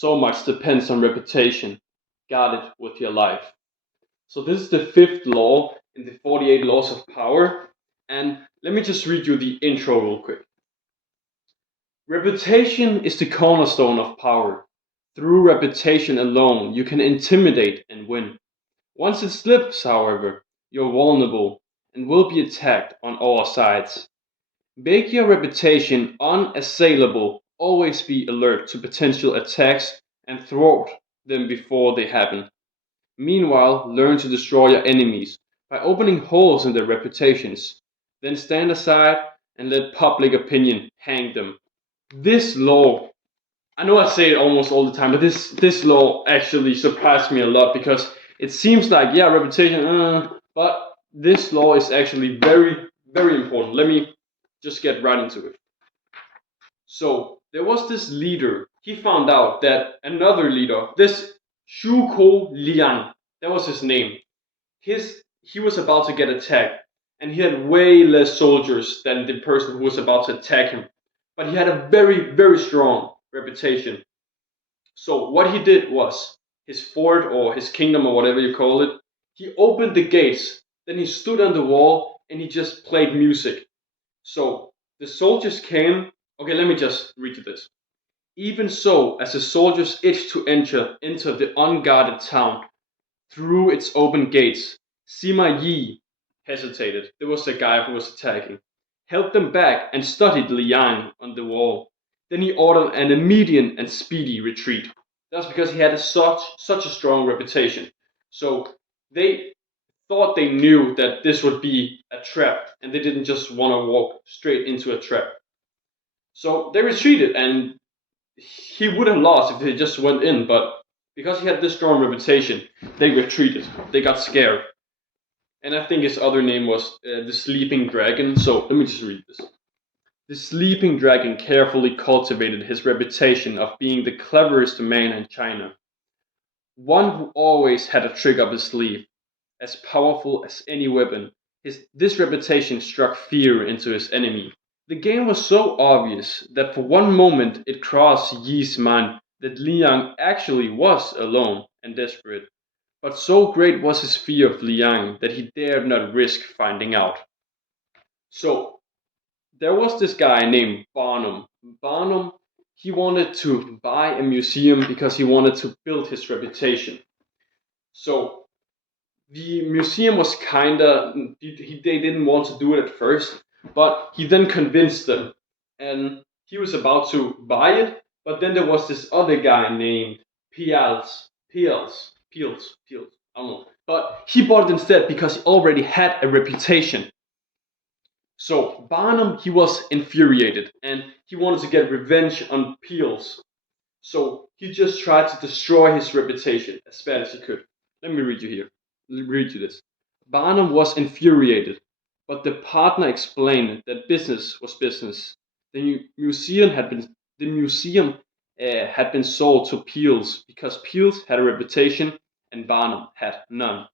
So much depends on reputation. Guard it with your life. So, this is the fifth law in the 48 laws of power. And let me just read you the intro real quick. Reputation is the cornerstone of power. Through reputation alone, you can intimidate and win. Once it slips, however, you're vulnerable and will be attacked on all sides. Make your reputation unassailable. Always be alert to potential attacks and thwart them before they happen. Meanwhile, learn to destroy your enemies by opening holes in their reputations. Then stand aside and let public opinion hang them. This law, I know I say it almost all the time, but this law actually surprised me a lot because it seems like, yeah, reputation, but this law is actually very important. Let me just get right into it. So there was this leader. He found out that another leader, this Shuko Liang, that was his name. He was about to get attacked, and he had way less soldiers than the person who was about to attack him. But he had a very strong reputation. So what he did was his fort or his kingdom or whatever you call it. He opened the gates. Then he stood on the wall and he just played music. So the soldiers came. Okay, let me just read you this. Even so, as the soldiers itched to enter the unguarded town through its open gates, Sima Yi hesitated. There was the guy who was attacking. Held them back and studied Liang on the wall. Then he ordered an immediate and speedy retreat. That's because he had such a strong reputation. So they thought they knew that this would be a trap, and they didn't just want to walk straight into a trap. So they retreated, and he would have lost if they just went in, but because he had this strong reputation, they retreated. They got scared. And I think his other name was the Sleeping Dragon. So let me just read this. The Sleeping Dragon carefully cultivated his reputation of being the cleverest man in China. One who always had a trick up his sleeve, as powerful as any weapon. This reputation struck fear into his enemy. The game was so obvious that for one moment it crossed Yi's mind that Liang actually was alone and desperate. But so great was his fear of Liang that he dared not risk finding out. So there was this guy named Barnum. Barnum, he wanted to buy a museum because he wanted to build his reputation. So the museum was kinda, they didn't want to do it at first, but he then convinced them, and he was about to buy it. But then there was this other guy named Peels. I don't know, but he bought it instead because he already had a reputation. So Barnum, he was infuriated, and he wanted to get revenge on Peels. So he just tried to destroy his reputation as bad as he could. Let me read you here. Read you this. Barnum was infuriated, but the partner explained that business was business. The museum had been sold to Peels because Peels had a reputation and Barnum had none.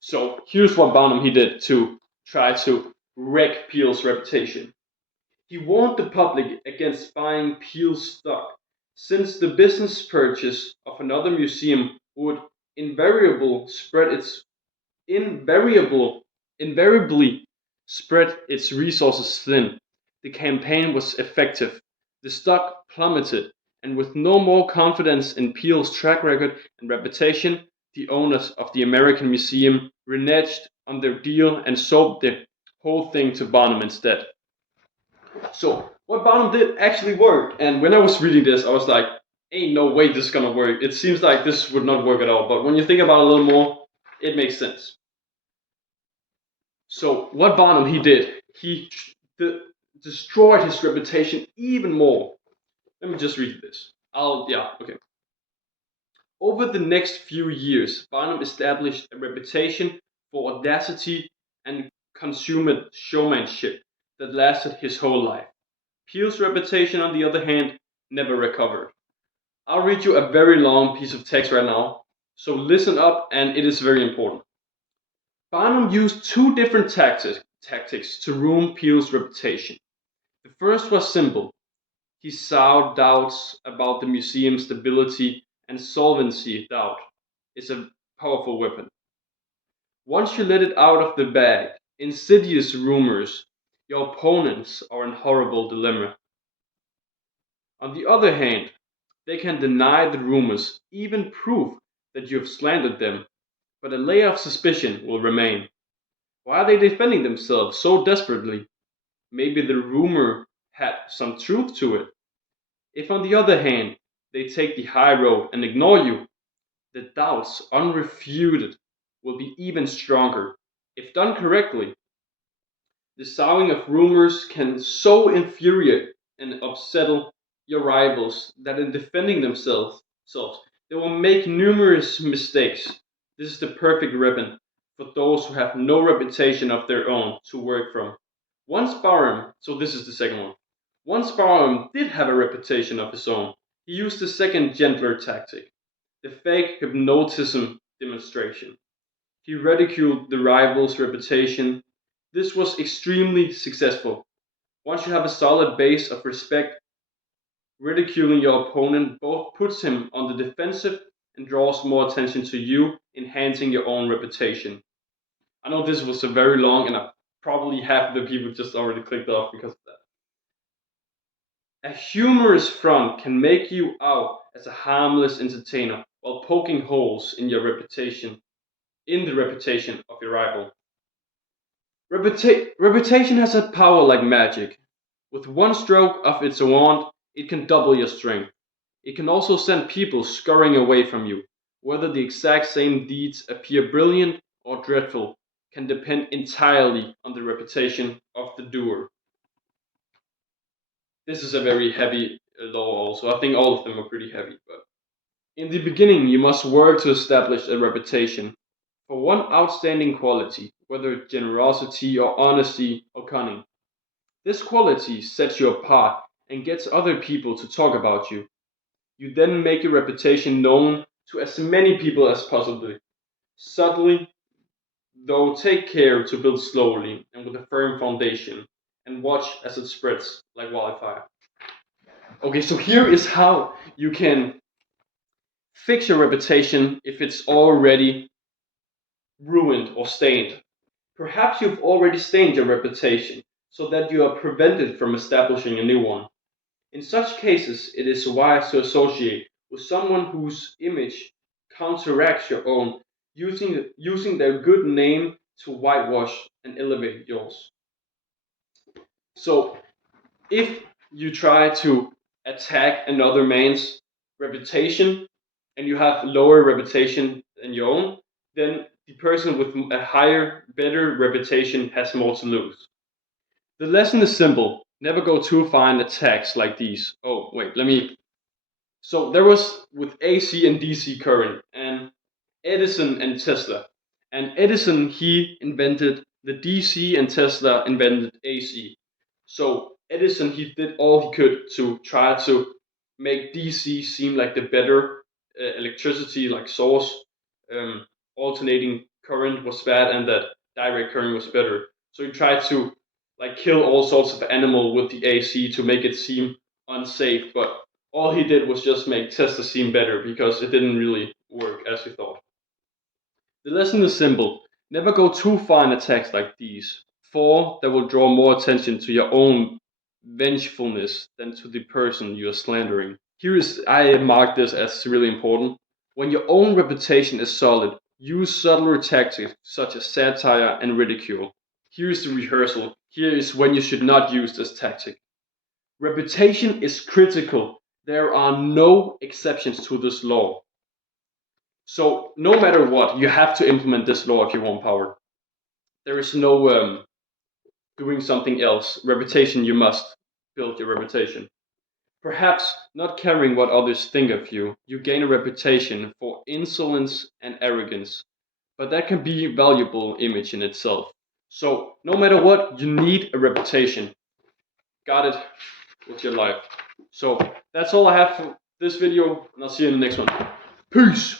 So here's what Barnum he did to try to wreck Peel's reputation. He warned the public against buying Peel's stock, since the business purchase of another museum would invariably spread its invariable invariably spread its resources thin. The campaign was effective. The stock plummeted, and with no more confidence in Peel's track record and reputation, the owners of the American Museum reneged on their deal and sold the whole thing to Barnum instead. So what Barnum did actually worked, and when I was reading this, I was like, "Ain't no way this is gonna work." It seems like this would not work at all. But when you think about it a little more, it makes sense. So what Barnum he did, he destroyed his reputation even more. Let me just read this. Okay. Over the next few years, Barnum established a reputation for audacity and consummate showmanship that lasted his whole life. Peel's reputation, on the other hand, never recovered. I'll read you a very long piece of text right now, so listen up, and it is very important. Barnum used two different tactics to ruin Peel's reputation. The first was simple. He sowed doubts about the museum's stability and solvency. Doubt is a powerful weapon. Once you let it out of the bag, insidious rumors, your opponents are in horrible dilemma. On the other hand, they can deny the rumors, even prove that you have slandered them, but a layer of suspicion will remain. Why are they defending themselves so desperately? Maybe the rumor had some truth to it. If, on the other hand, they take the high road and ignore you, the doubts, unrefuted, will be even stronger. If done correctly, the sowing of rumors can so infuriate and upsettle your rivals that in defending themselves, they will make numerous mistakes. This is the perfect weapon for those who have no reputation of their own to work from. Once Barham, so this is the second one. Once Barham did have a reputation of his own, he used the second gentler tactic, the fake hypnotism demonstration. He ridiculed the rival's reputation. This was extremely successful. Once you have a solid base of respect, ridiculing your opponent both puts him on the defensive and draws more attention to you, enhancing your own reputation. I know this was a very long, and probably half of the people just already clicked off because of that. A humorous front can make you out as a harmless entertainer while poking holes in your reputation, in the reputation of your rival. Reputation has a power like magic. With one stroke of its wand, it can double your strength. It can also send people scurrying away from you. Whether the exact same deeds appear brilliant or dreadful can depend entirely on the reputation of the doer. This is a very heavy law, also. I think all of them are pretty heavy. But in the beginning, you must work to establish a reputation for one outstanding quality, whether generosity or honesty or cunning. This quality sets you apart and gets other people to talk about you. You then make your reputation known to as many people as possible. Subtly, though, take care to build slowly and with a firm foundation, and watch as it spreads like wildfire. Okay, so here is how you can fix your reputation if it's already ruined or stained. Perhaps you've already stained your reputation so that you are prevented from establishing a new one. In such cases, it is wise to associate with someone whose image counteracts your own, using their good name to whitewash and elevate yours. So, if you try to attack another man's reputation and you have lower reputation than your own, then the person with a higher, better reputation has more to lose. The lesson is simple. Never go too far in attacks like these. Oh, wait, let me. So there was with AC and DC current, and Edison and Tesla. And Edison, he invented the DC, and Tesla invented AC. So Edison, he did all he could to try to make DC seem like the better electricity, like source. Alternating current was bad, and that direct current was better. So he tried to like kill all sorts of animal with the AC to make it seem unsafe. But all he did was just make Tesla seem better because it didn't really work as he thought. The lesson is simple. Never go too far in attacks like these, for that will draw more attention to your own vengefulness than to the person you are slandering. Here is, I mark this as really important. When your own reputation is solid, use subtler tactics such as satire and ridicule. Here is the rehearsal. Here is when you should not use this tactic. Reputation is critical. There are no exceptions to this law. So, no matter what, you have to implement this law if you want power. There is no doing something else. Reputation, you must build your reputation. Perhaps not caring what others think of you, you gain a reputation for insolence and arrogance. But that can be a valuable image in itself. So, no matter what, you need a reputation. Got it with your life. So, that's all I have for this video, and I'll see you in the next one. Peace!